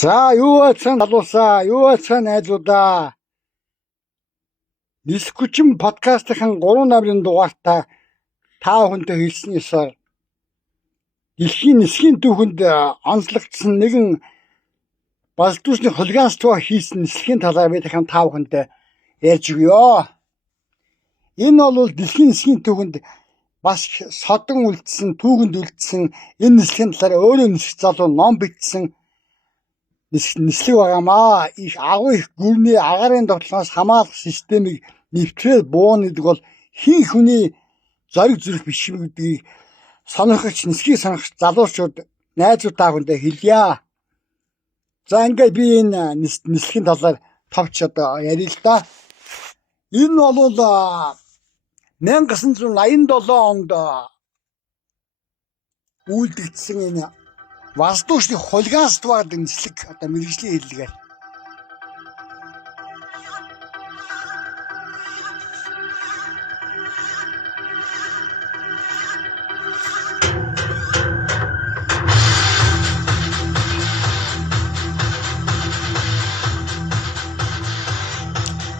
За юу болсон залуусаа, юу болсон найзуудаа. Дискүчин подкастын 3 намрын дугаартаа та бүхэнтэй хэлсэн ёсоор дэлхийн нисхийн түүхэнд онцлогдсон нэгэн балдуусны хулгайнство хийсэн нислэгийн талаар бид та бүхэнтэй ярьж өгье. Энэ бол дэлхийн нисхийн түүхэнд бас содон үлдсэн, түүхэнд үлдсэн энэ нислэгийн талаар өөрөө нисэх залуу ном бичсэн нислэг байгаамаа. Их агуу их гүрний агарын тоглоноос хамгаалах системийг нэвтрээд буун гэдэг бол хин хүний зориг зүрх биш гэдгийг сонирхогч, нисхийг сонирхогч залуучууд найзууд та бүхэндээ хэлье. За ингээд би энэ нислэгийн талаар товч одоо ярил л да. Энэ бол 1987 онд үйлдэгдсэн энэ воздушны хулгайнство гэдэг нислэг одоо мэргэжлийн хэллэгээр.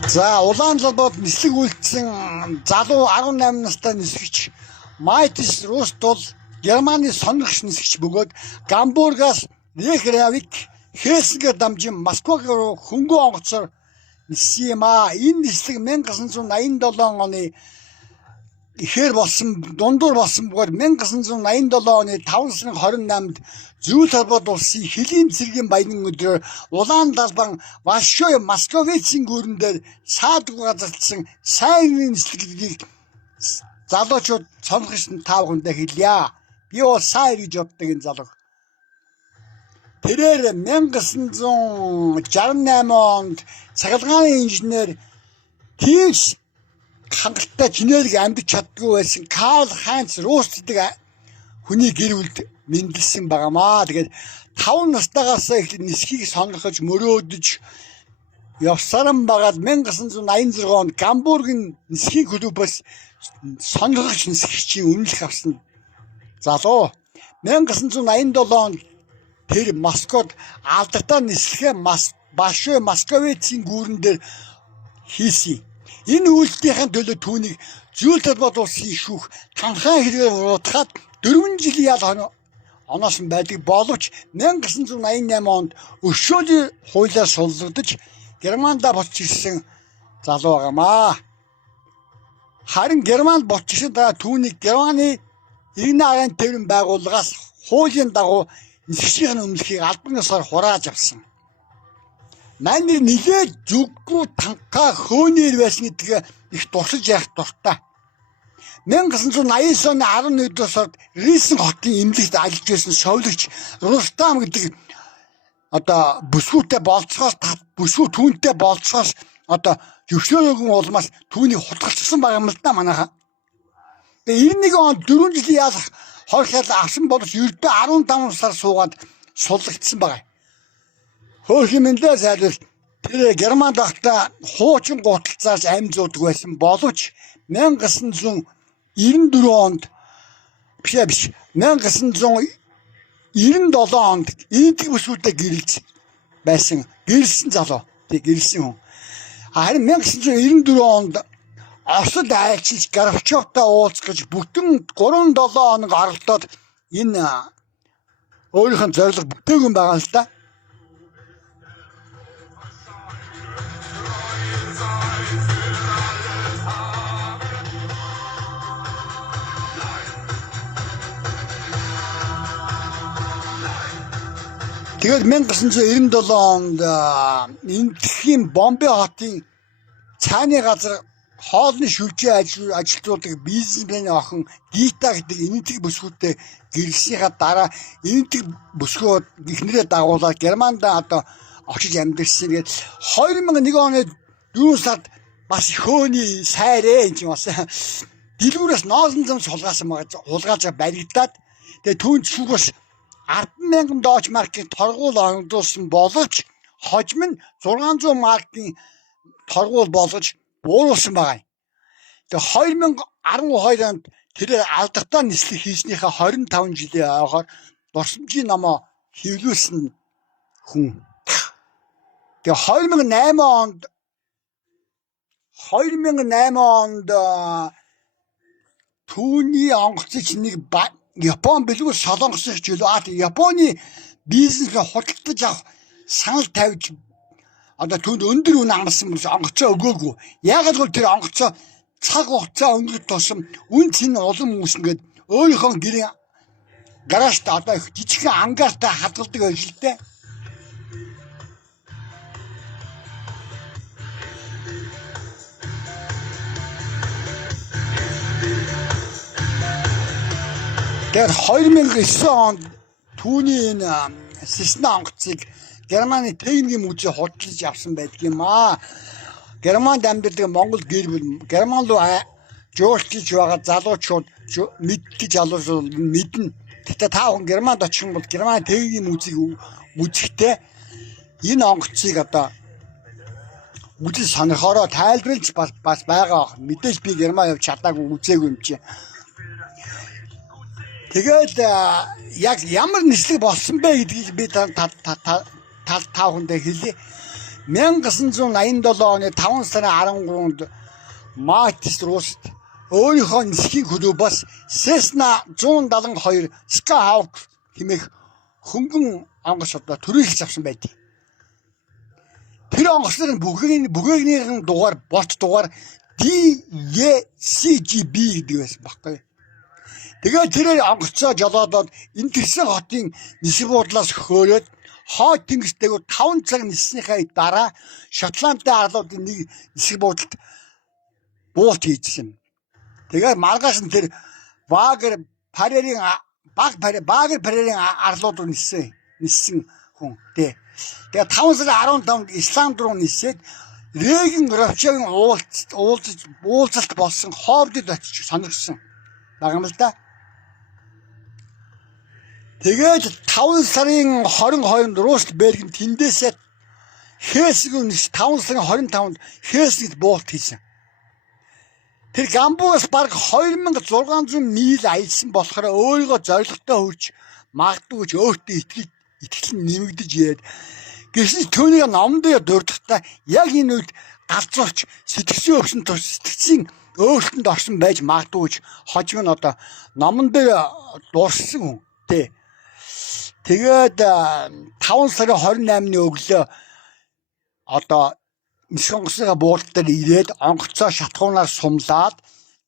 За Улаанбаатарт нислэг үйлдсэн залуу 18 настай нисгч Майтис Руст бол Германы сонгогч нисгч бөгөөд Гамбургаас Рейкьявик, Хельсинкиар дамжин Москваг руу хөнгөн онгоцоор ниссэн юм аа. Энэ нислэг 1987 оны ихэр болсон, дундуур болсон бөгөөд 1987 оны 5 сарын 28-нд Зүүн Талбад улсын Хилийн цэргийн баян өдрөөр улаан далбан Варшой Московицын гүүрэн дээр саадгүй газарлсан сайн нислэг гэдгийг залуучууд сонирхож та бүхэндээ хэлье. Би бол сайн гэж боддог энэ залуу. Тэрээр 1968 онд цахилгааны инженер тийш хангалттай чинэлэг амьд чаддгүй байсан Карл Хайнц Руст гэдэг хүний гэр бүлд мэндэлсэн байгаамаа. Тэгээд 5 настайгаас эхлээд нисхийг сонирхож мөрөөдөж явсаран байгаад 1986 онд Гамбургийн нисхийн клубээс сонирхогч нисгчийн үнэлэх авсан залуу. 1987 онд тэр Москвад алдартай нислэгээ Большой Московицын гүүрэн дээр хийсэн. Энэ үйлдэлийн төлөө түүнийг Зүүн Талбад улсын шүүх танхаа хэрэгээр уруудахад 4 жилийн ял оноос нь байдаг боловч 1988 онд өршөөлийн хуулиар суллагдаж Германда буцаж ирсэн залуу байгаамаа. Харин Германд буцаж ирсэн дараа түүнийг Германы иргэн агарын тээврийн байгууллагаас хуулийн дагуу нисгчийн өмнөхийг албан ёсоор хурааж авсан. Манайд нилээд зүггүй танхаа хөөнөр байсан гэдгээ их дурсаж яах дуртай. 1989 оны 11 сард Рисен хотын эмнэлэгт ажиллаж байсан совлогч Рустам гэдэг одоо бүсгүүтэй болцоос бүсгүй түүнтэй болцоос одоо зөвшөөрөөгүй улмаас түүнийг хутгалчихсан байгаа юм л да манайхаа. Тэгээ 91 онд 4 жилийн ял хорхол авсан боловч ердөө 15 сар суугаад суллагдсан байгаа. Хөөх юм лээ зайлвал тэр Германд байхдаа хуучин гуталцаарч амь зуудаг байсан боловч 1994 онд биш 1997 онд энэтхэг бүсгүүтэй гэрэлсэн залуу. Тэг гэрэлсэн хүн. Харин 1994 онд Оросд айлчилж Горбачевтай уулзгаж бүтэн 3-7 хоног оролдоод энэ өөрийнх нь зорилго бүтээгүй байгаа л да. Тэгээд 1997 онд энэтхэгийн Бомбей хотын цааны газар хоолны шүлжээ ажилтнуудыг бизнесмен охин Гита гэдэг энэтхэг бүсгүүтэй гэрэлсийнхаа дараа энэтхэг бүсгүүд ихнэрээ дагуулаад Германда одоо очиж амьдэрсэн. Тэгээд 2001 оны 4 сард бас хөөний сайрээ энэ бас дэлгүүрээс ноолон зам хулгайлж баригдаад тэгээд түүнд шүүгээс 10,000 дооч маркийн торгуул онгодуулсан боловч хожим нь 600 маркийн торгуул болгож бууруулсан байгаа. Тэгээ 2012 онд тэр алдартай нислэг хийснийхээ 25 жилийн ойгоор дурсамжийн номоо хэвлүүлсэн хүн. Тэгээ 2008 онд түүний онгоцч нэг Япон билүү Солонгос гэж үлээ. Японы бизнесээ худалдаж авах санал тавьж одоо түүнд өндөр үн амарсан хүмүүс онгоцоо өгөөгүй. Яг л тэр онгоцоо цаг хугацаа өнгөрөх тусам үн цэн улам үүснгээд өөрийнхөө гэрийн гаражт одоо их жижигхэн ангаартай хадгалдаг байж л дээ. Тэгээд 2009 онд түүний энэ Cessna онгоцыг Германы техникийн музей худалдаж авсан байдаг юм аа. Германд амьдардаг Монгол гэр бүл Герман руу жуулчиж байгаа залуучууд мэддэг залуучууд мэднэ. Гэтэ та хүн Германд очих юм бол Германы техникийн музейг үзэхдээ энэ онгоцыг одоо үзэл сонирхороо тайлбарлаж бас байгаа. Мэдээж би Герман явж чадаагүй үзээгүй юм чи. Тэгээд яг ямар нислэг болсон бэ гэдгийг би та хүндээ хэлье. 1987 оны 5 сарын 13-нд Матис Руст өөрийнхөө нисхийн клубаас Cessna 172 Skyhawk хэмээх хөнгөн онгоц одоо төрүүлж авсан байдаг. Тэр онгоцны бүгээгнийхэн дугаар болт дугаар DECGB гэдэг байсан баггүй. Тэгээд тэр онгоцоо жолоодод энэ тэрсэн хотын нисэх буудлаас хөөрөөд хойд тэнгистэйг 5 цаг ниснийхаа дараа Шотландын арлуудын нэг нисэх буудалд буулт хийжсэн. Тэгээд маргааш нь тэр Багер Парерийн арлууд руу ниссэн хүн тий. Тэгээд 5 сарын 15-нд Исланд руу нисээд Реген Ровчагийн уулзалт болсон хоовдод очиж сонирхсон байгаа юм л да. Тэгээд 5 сарын 22-нд Рустберг тэндээсээ Хельсингээс 5 сарын 25-нд Хельсингт буулт хийсэн. Тэр Гамбургаас бараг 2600 миль аялсан болохоор өөрийгөө зоригтой хурж магадгүй ч өөртөө итгэл нэмэгдэж ирээд гэсэн түүнийг номдоо дурдахдаа яг энэ үед галзуурч сэтгцэн өгсөн тус сэтгцийн өөртөнд орсон байж магадгүй ч хожим нь одоо номон дээр дуурсан хүн тий. Тэгээд 5 сарын 28-ны өглөө одоо нисэх онгоцны буулт дээр ирээд онгоцоо шатхуунаар сумлаад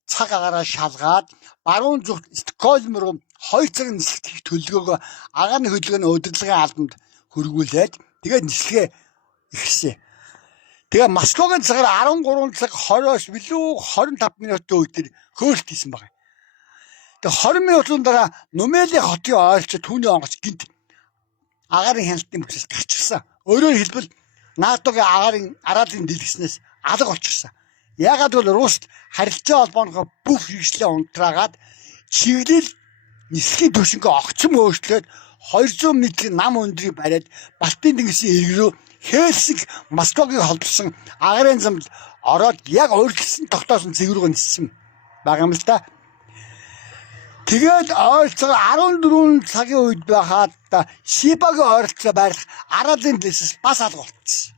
цаг агаараа шалгаад баруун зүгт Стокгольм руу 2 цагийн нислэгт төлөвлөгөөгөө агааны хөдөлгөөний удирдлагын албанд хөргүүлээд тэгээд нислэгээ ихсэн. Тэгээ Москвагийн цагаар 13 цаг 20-оос билүү 25 минутын үед тэр хөөрт хийсэн байна. Тэгээ 20 минутын дараа Нумели хотын ойролцоо түүний онгоц гинт агаарын хяналтын бүсээс гарчихсан. Өөрөөр хэлбэл НАТОгийн араалын дэлгэснээс алга болчихсон. Яагаад гэвэл Руст харилцаа холбооныхоо бүх хэрэгслээ унтраагаад чиглэл нислэгийн түвшингөө огцом өөрчлөөд 200 м нам өндрийг бариад Балтийн тэнгисийн ирэг рүү Хельсинки Москвагийн холбосон агарын замд ороод яг урьдчилсан тогтоосон цэг рүү ниссэн байгаа юм л да. Тэгээд ойролцоогоор 14 цагийн үед байхад Шибагийн ойролцоо байрлах араалын дэсэс бас алга болчихсон.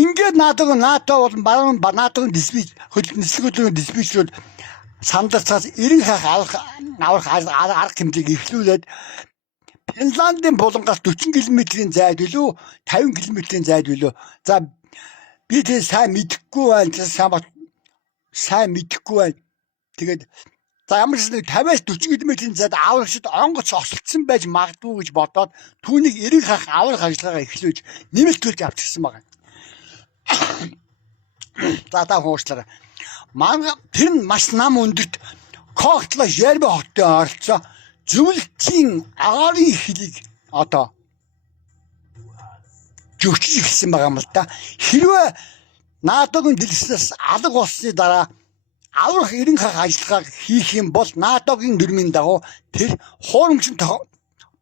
Ингээд НАТО бол баруун НАТОгийн диспич нислэгүүдийн диспичрүүд сандарцаас 90 хаах аврах арга хэмжээг эхлүүлээд Финландын булангаас 40 км-ийн зайд билүү 50 км-ийн зайд билүү. За би тэр сайн мэдэхгүй байна. Сайн мэдэхгүй байна. Тэгээд за ямар ч нэг 50-аас 40 км-ийн зайд аврагчид онгоц осолцсон байж магадгүй гэж бодоод түүнийг 90 хаах аврах ажиллагаагаа эхлүүлж нэмэлтүүлж авчихсан байна. За та хуурчлаарай. Тэр нь маш нам өндөрт Когтло Жербе хоттой ойролцоо зөвлөлтийн агаарын хэлийг одоо зөвчж ирсэн байгаа юм л да. Хэрвээ НАТОгийн дэлгэснээс алга болсны дараа аврах 90 хаах ажиллагааг хийх юм бол НАТОгийн дүрмийн дагуу тэр хуурамчин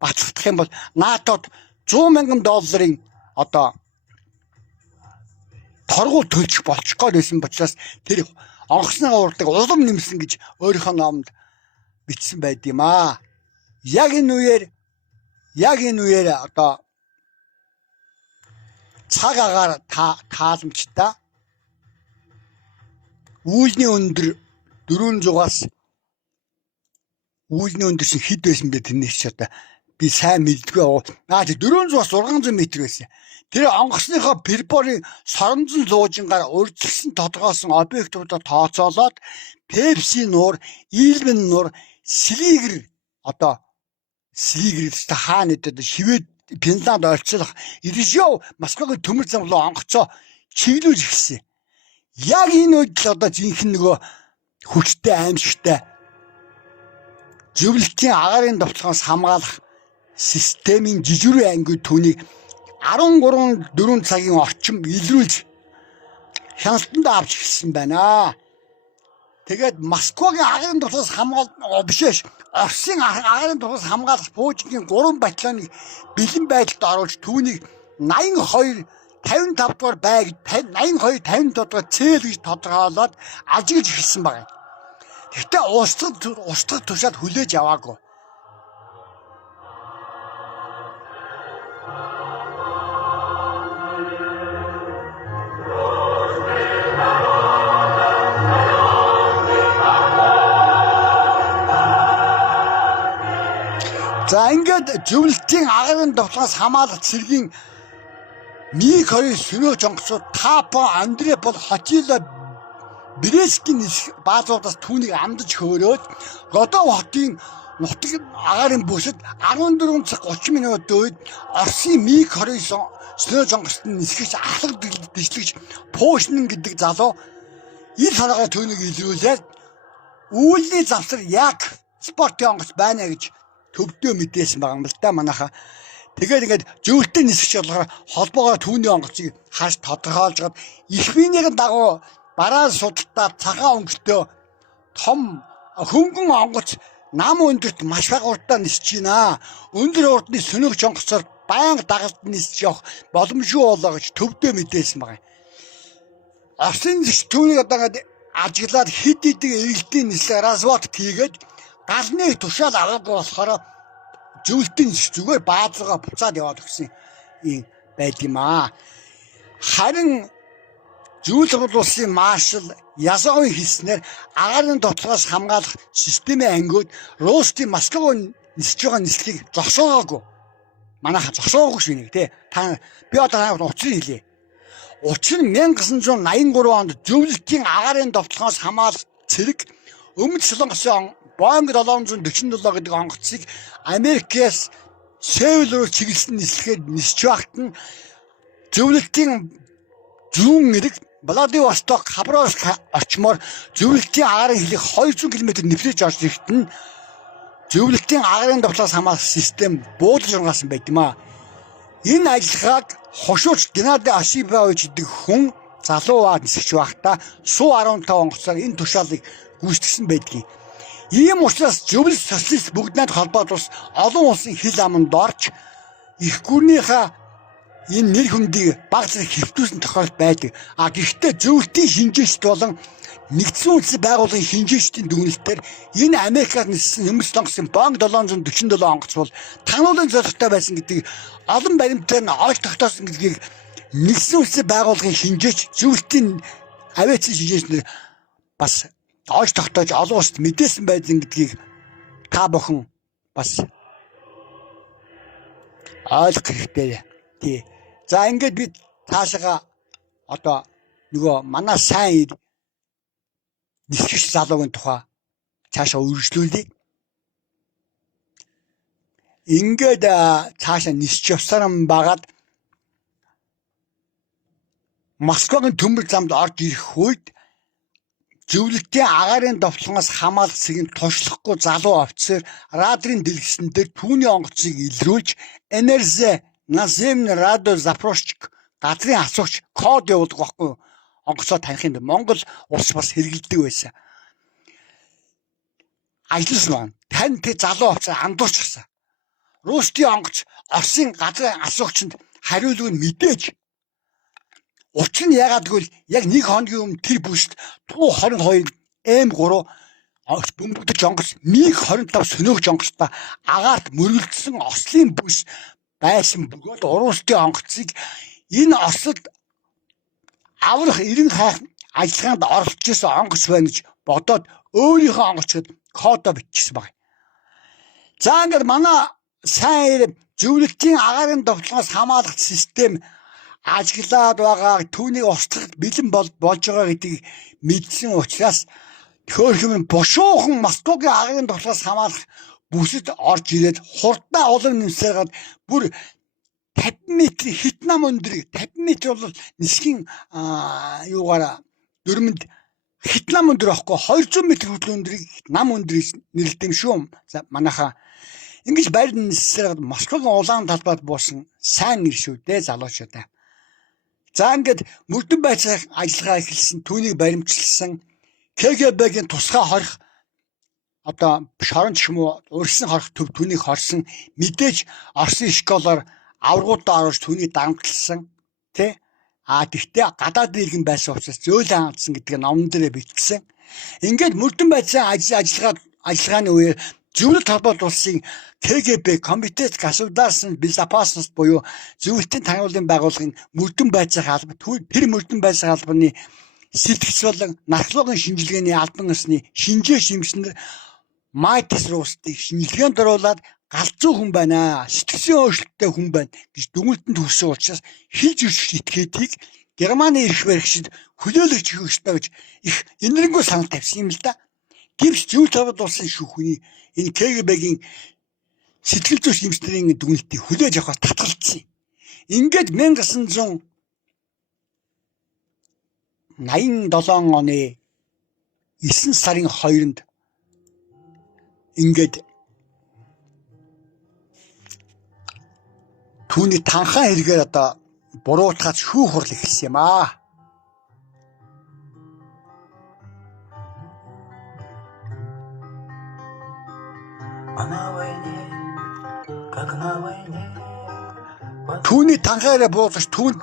бацагдах юм бол НАТОд $100,000 одоо торгуул төлж болчихгоо байсан учраас тэр онгоцны урдыг улам нэмсэн гэж өөрийнхөө номонд бичсэн байд юм аа. Яг энэ үеэр одоо цаг агаар тааламжтай үүлний өндөр 400-аас үүлний өндөр чинь хэд байсан бэ тэрнээс ч одоо би сайн мэддэггүй. 400-аас 600 м байсан. Тэр онгоцныхоо приборын соронзон луужингаар урьдчилсан тодорхойлсон объектуудаа тооцоолоод Пепси нуур, Илмен нуур, Слигер хаана гэдэг Швед, Финланд ойрцолох Иржов Москвагийн төмөр зам руу онгоцоо чиглүүлж эхэлсэн. Яг энэ үед л одоо жинхэнэ нөгөө хүчтэй аимшигтай зөвлөлтийн агаарын довтлохоос хамгаалах системийн жижигрүү ангид түүнийг 13-4 цагийн орчим илрүүлж хяналтанд авч эхэлсэн байна. Тэгээд Москвагийн агаарын довтлохоос хамгаалах бишээш Оросын агаарын довтлохоос хамгаалах буужгийн 3 батальоныг бэлэн байдалд оруулж түүнийг 82 55 дугаар байг 82 55 дугаар цэл гэж тодорхойлоод ажиглаж эхэлсэн байна. Гэхдээ устгах тушаал хүлээж аваагүй. За ингээд зөвлөлтийн агаарын довтлохоос хамгаалах цэргийн МиГ-20 сөнөөж онгоцууд Тапо, Андреаполь, Хотила, Брестийн баазуудаас түүнийг амдаж хөөрөөд Родов хотын нутаг агаарын бүсэд 14 цаг 30 минутын үед Оросын МиГ-20 сөнөөж онгоцны нисгэж ахлах дижлэгч Пушнин гэдэг залуу ил санаагаа түүнийг илрүүлээд үүлний завсар яг спортын онгоц байна гэж төвдөө мэдээсэн байгаа юм л да манайхаа. Тэгээд ингээд зөвлөлтөнд нисгэж болохоор холбоогоор түүний онгоцыг харж тодорхойлж гад их биенийхэн дагуу бараан судалтаа цагаан өнгөтэй том хөнгөн онгоц нам өндөрт маш бага урдаа нисэж байна. Өндөр урдны сөнөгч онгоцоор байнга дагалд нисэж явах боломжгүй болоо гэж төвдөө мэдээсэн байгаа. Оросын зэгч түүнийг одоо ингээд ажиглаад хид хидэг эргэлтийн нислэг разводт хийгээд галны тушаал аваагүй болохоор зөвлөлтийн зүгээр баазгаа буцаад яваад өгсөн юм байд юм аа. Харин зөвлөл улсын маршал Язовын хэлснээр агаарын дотлохоос хамгаалах системийн ангиуд Русти Москвагийн нисэж байгаа нислэгийг зогсоогоогүй. Манайха зогсоогүй шүү нэг тий. Би одоо танд учрыг хэлье. Учир нь 1983 онд зөвлөлтийн агаарын дотлохоос хамгаалах цэрэг Өмнөд Солонгосын Боинг 747 гэдэг онгоцыг Америкээс Сеул руу чиглэсэн нислэгээр нисэж байхад нь зөвлөлтийн зүүн эрэг Владивосток, Хабаровск орчмоор зөвлөлтийн агаарын хөлийг 200 км нэвтрэж орж ирэхэд нь зөвлөлтийн агаарын довтлоос хамгаалах систем буудлаж унгасан байт юм а. Энэ ажиллагааг хошууч Геннадий Осипович гэдэг хүн залуу баад нисэж байхдаа Су 15 онгоцоор энэ тушаалыг гүйцэтгэсэн байдгийг. Ийм учраас зөвлөл социалист бүгд найд холбоод ус олон улсын хил аманд орж их гүрнийхээ энэ нэр хүндийг баг зэрэг хэвтүүлсэн тохиолдол байдаг. Гэхдээ зөвлөлтийн шинжээчд болон нэгдсэн үндэсний байгууллагын шинжээчдийн дүгнэлтээр энэ Америкаар ниссэн Өмнөд Солонгосын Боинг 747 онгоц бол тануулын зорилготой байсан гэдгийг олон баримтаар нь олж тогтоосон гэдгийг нэгдсэн үндэсний байгууллагын шинжээч зөвлөлтийн авиацийн шинжээчнэр бас олж тогтоож олон улсад мэдээсэн байсан гэдгийг та бүхэн бас ойлгох хэрэгтэй. Тий. За ингээд бид цаашаа одоо нөгөө манай сайн нисгэж залуугийн тухай цаашаа үргэлжлүүлье. Ингээд цаашаа нисч явсаар байгаад Москвагийн төмөр замд орж ирэх үед зөвлөлтийн агаарын довтлохоос хамгаалах цэгийн туршлахгүй залуу офицер радрын дэлгэсэн дээр түүний онгоцыг илрүүлж Энерзе Наземный радио Запорожчик газрын асуугч код явуулдаг байхгүй онгоцоо таних юм. Монгол улс бас хэрэгэлдэг байсан. Ажилласан байна. Тань тэ залуу офицер андуурчихсан. Русти онгоц Оросын газрын асуугчинд хариулгүй мэдээж. Учир нь яагаад гэвэл яг нэг хоногийн өмнө тэр бүст Ту 22 М3 бөмбөгдөж онгоц МиГ-25 сөнөөгч онгоцтой агаарт мөргөлдсөн ослын бүс байсан бөгөөд Уруусын онгоцыг энэ Оросд аврах 90 хайх ажиллагаанд оролцож исэн онгоц байна гэж бодоод өөрийнхөө онгоцод кодо бичсэн баг. За ингээд манай сайн зөвлөлтийн агаарын довтлогоос хамгаалах систем ажиглаад байгаа, түүнийг устгахад бэлэн болж байгаа гэдгийг мэдсэн учраас төөрхөм бушуухан Москвагийн агаарын довтлогоос хамгаалах бүсэд орж ирээд хурдаа улам нэмсээр гад бүр 50 м хит нам өндөр 50 м бол нисхийн юугаараа дөрмөнд хит нам өндөр авахгүй 200 м хүртэл өндрийг нам өндрийг нэрлэдэг юм шүү. За манайхаа ингэж байр нисээр Москвагийн улаан талбайд буусан сайн ир шүү дээ залуучуудаа. За ингээд мөрдөн байцаах ажиллагаа эхэлсэн, түүнийг баримтжилсан КГБ-гийн тусгай хорих одоо шорон ч юм уу урьсан хорих төв түүнийг хорсон мэдээж Оросын школоор аврагуудаа оруулж түүнийг дарамтлсан тий. Тэгтээ гадаад иргэн байсан учраас зөөлөн хандсан гэдгийг номон дээрээ бичсэн. Ингээд мөрдөн байцаах ажиллагааны үеэр зөвлөлт холбоот улсын КГБ Комитет государственной безопасности буюу зөвлөлтийн таниулын байгууллагын мөрдөн байцаах алба тэр мөрдөн байцаах албаны сэтгц болон нархлуугын шинжилгээний албан ёсны шинжээ шимжснэр Майтис Рустыг шинжилгээнд оруулаад галзуу хүн байна, сэтгцийн өөрчлөлттэй хүн байна гэж дүгнэлтэнд хүрсэн учраас хилж өсөх этгээдийг Германы эрх баригчид хүлээлгэж өгөх ёстой гэж их энэрэнгүй санал тавьсан юм л да. Гэвч зөвлөлт холбоот улсын шүүхний энэ КГБ-гийн сэтгэл зүйч эмчнэрийн дүгнэлтийг хүлээж авахаар татгалцсан. Ингээд 1987 оны 9 сарын 2-нд ингээд түүний танхаа хэрэгээр одоо буруутгаад шүүх хурал эхэлсэн юм аа. Түүний танхаараа буулгаж түүнд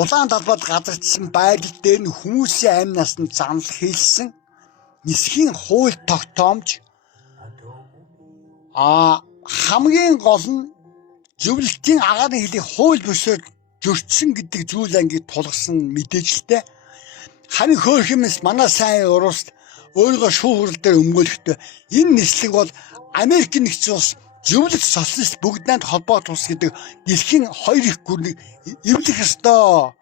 улаан талбайд газардсан байдал дээр нь хүмүүсийн амь насанд занал хийлсэн нисхийн хууль тогтоомж хамгийн гол нь зөвлөлтийн агаарын хэлийг хууль бусаар зөрчсөн гэдэг зүйл ангид тулгарсан мэдээлэлтэй. Харин хөөхөмс манай сайн Оросд өөрийгөө шүүх хурал дээр өмгөөлөхдөө энэ нислэг бол Америк нэгдсэн улс зөвлөлт социалист бүгд найд холбоот улс гэдэг дэлхийн хоёр их гүрнийг эвлэх ёстой.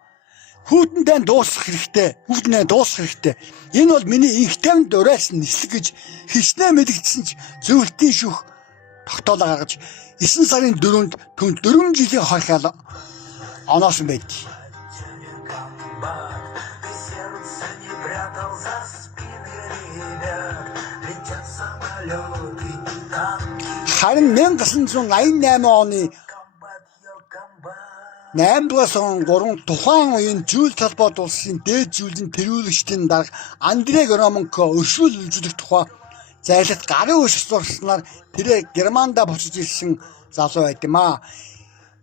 Хүүтэндээ дуусгах хэрэгтэй. Хүүтэндээ дуусгах хэрэгтэй. Энэ бол миний инх тавьд урайсан нислэг гэж хичнээн мэдэгдсэн ч зөвлөлтийн шүүх тогтоолоо гаргаж 9 сарын 4-нд түн 4 жилийн хойхол оноосон байдаг. Харин 1988 оны 8-р сарын 3 тухайн үеийн зөвлөлт холбоот улсын дээд зөвлөлийн тэргүүлэгчдийн дарга Андрей Громонко өршөөл үйлдвэрлэх тухай зайлшгүй гарын үш зурснаар тэрэ Германда буцаж ирсэн залуу байд юм аа.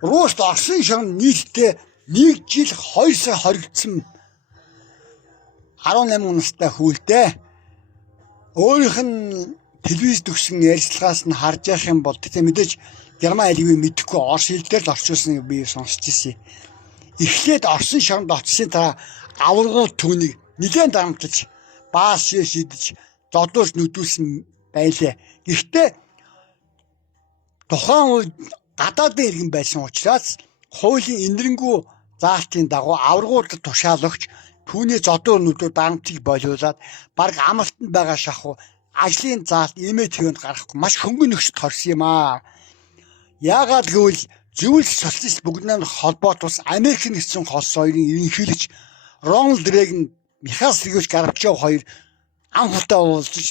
Руст Оросын шорон нийтдээ 1 жил 2 сар хоригдсан 18 настай хүлдээ. Өөрийнх нь телевизд өгсөн ярилцлагаас нь харж явах юм бол тэгтээ мэдээж Герман хэлийг мэдэхгүй Орос хэл дээр л орчуулсан би сонсч ирсэн. Эхлээд Оросын шоронд очсон дараа аваргууд түүнийг нэлээд дарамтлаж баас шидэж зодууш нүдүүлсэн байлээ. Гэхдээ тухайн үед гадаадын иргэн байсан учраас хуулийн энэрэнгүй заалтын дагуу аваргуудад тушаалагч түүний зодуур нүдүүд дарамтыг болиулаад баг амлалтанд байгаа шахуу ажлын заалт имэд хөвөнд гарахгүй маш хөнгөн нөхцөлд хорсон юм аа. Яагаад гэвэл зөвлөлт социалист бүгднээр холбоот ус Америк нэгдсэн улс хоёрын ерөнхийлөгч Рональд Рейган, Михаил Сергеевич Горбачев хоёр анхудаа уулзаж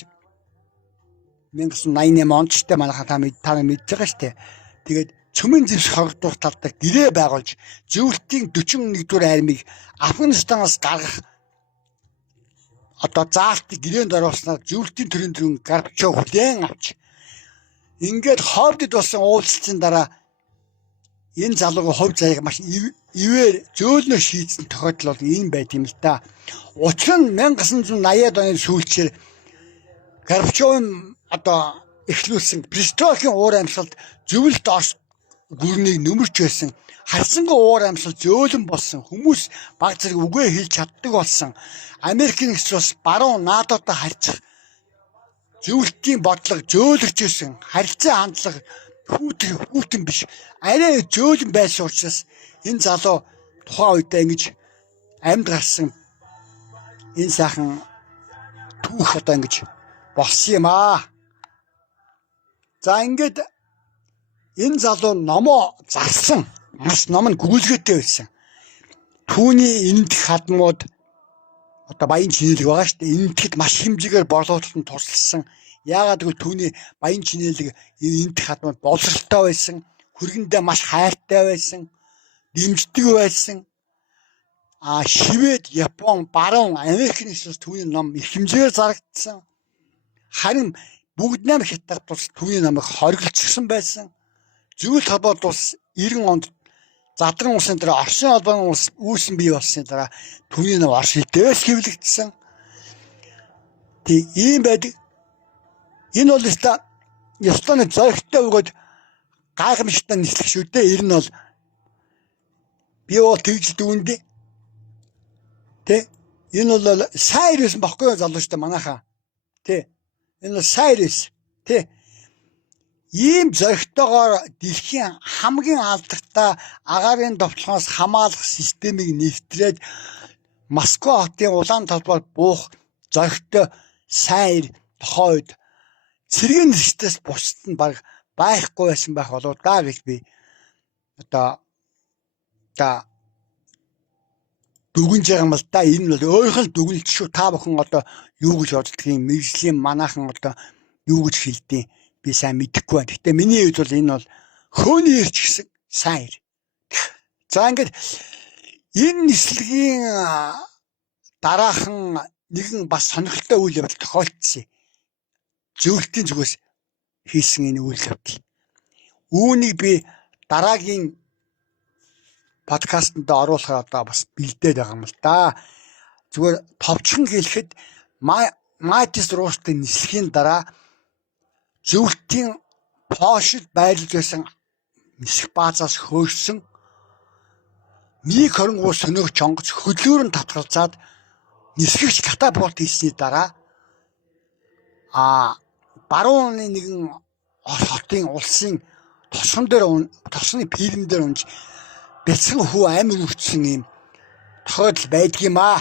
1988 онд ч гэдэг манайхаа та мэдж байгаа шүү дээ. Тэгээд цөмийн зэвсэг хоригдуулах тал дээр гэрээ байгуулж зөвлөлтийн 41-р армийг Афганистанаас гаргах одоо заалтыг гэрээнд оруулснаар зөвлөлтийн төрийн Горбачев хүлээн авч ингээд хойдод болсон уулзалтын дараа энэ залуугийн хувь заяаг маш ивээр зөөлнө шийдсэн тохиолдол бол ийм байт юм л да. Учир нь 1980-ад оны сүүлчээр Горбачевын одоо эхлүүлсэн Пристройкийн уур амьсгалд зөвлөлт гүрнийг нөмөрч байсан. Харьцангуй уур амьсгал зөөлөн болсон. Хүмүүс баг зэрэг үгээ хэлж чаддаг болсон. Америкийн нэгдсэн улс баруун наадуудаа харьцах зөвлөлтийн бодлого зөөлрч байсан. Харилцаа хандлага хүүтэн биш. Арай зөөлөн байсан учраас энэ залуу тухайн үедээ ингэж амьд гарсан энэ сайхан түүх одоо ингэж болсон юм аа. За ингээд энэ залуу номоо зарсан. Маш ном нь гүйлгээтэй байсан. Түүний эндх хадмууд одоо баян чинэлэг байгаа шүү дээ. Эндхэд маш хэмжээгээр борлуулалтанд тусалсан. Яагаад гэвэл түүний баян чинэлэг эндх хадмууд боловсралтай байсан. Хүргэндээ маш хайртай байсан. Дэмждэг байсан. Швед, Япон, баруун Америкийн нэгдсэн улс түүний ном их хэмжээгээр зарагдсан. Харин бүгд найрамд хятад улс түүний номыг хориглочихсон байсан. Зөвлөлт холбоот улс 90 онд Задран улсын дараа Оросын холбооны улс үүсэн бий болсны дараа түүний ном Орос хэл дээрээс хэвлэгдсэн. Тэг ийм байдаг. Энэ бол ёстой нэг зоригтой өгөөд гайхамшигтай нислэг шүү дээ. Ер нь бол би бол тэгж дүүндээ. Тэ энэ бол сайн ирсэн баггүй залуу шүү дээ манайхаа. Тэ энэ бол сайн ирсэн. Тэ ийм зоригтойгоор дэлхийн хамгийн алдартай агаарын довтлохоос хамгаалах системийг нэвтрээд Москва хотын улаан талбайд буух зоригтой сайн тохойд цэргийн нэрчтээс бусад нь баг байхгүй байсан байх болоо да гэж би одоо дүгнж байгаа юм л да. Энэ бол өөрийнх нь дүгнэлт шүү. Та бүхэн одоо юу гэж боддгийг мэржлийн манайхан одоо юу гэж хэлдэг би сайн мэдэхгүй байна. Гэтэ миний хувьд бол энэ бол хөөний ирч гэсэн сайн ир. За ингээд энэ нислэгийн дараахан нэгэн бас сонирхолтой үйл явдал тохиолдсон. Зөвлөлтийн зүгээс хийсэн энэ үйл явдал. Үүнийг би дараагийн подкастт оруулахаар одоо бас бэлдээд байгаа юм л да. Зүгээр товчхон хэлэхэд Матис Рустын нислэгийн дараа зөвлөлтийн Польшид байрлаж байсан нисэх баазаас хөөсөн Ми-23 сөнөөгч онгоц хөдлөөр нь татгалзаад нисгэгч катапульт хийсний дараа барууны нэгэн хотын улсын тосгоны фильм дээр унж бяцхан хүү амир үрдсэн юм тохиолдол байдгийм аа.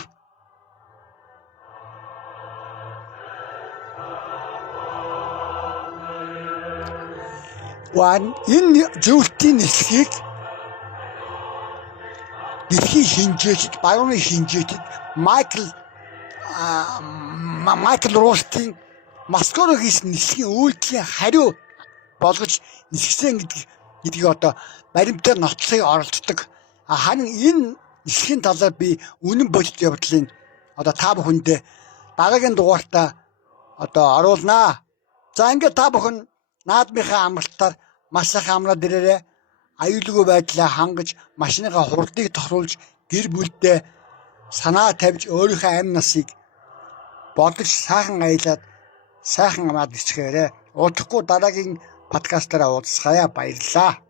Энэ зөвлөлтийн нислэгийг дэлхийн шинжээчд, барууны шинжээчд Майкл Рустын Москваар хийсэн нислэгийн үйлдэлийн хариу болгож нисгсэн гэдгийг одоо баримтаар нотлохыг оролддог. Харин энэ нислэгийн талаар би үнэн бодит явдлын одоо та бүхэндээ дараагийн дугаартаа одоо оруулнаа. За ингээд та бүхэн наадмынхаа амралтаар маш сайхан амраад ирээрээ аюулгүй байдлаа хангаж машиныхаа хурдыг тохируулж гэр бүлдээ санаа тавьж өөрийнхөө амь насыг бодож сайхан аялаад сайхан амаад ичгээрээ. Удахгүй дараагийн подкастаараа уулзъя. Баярлалаа.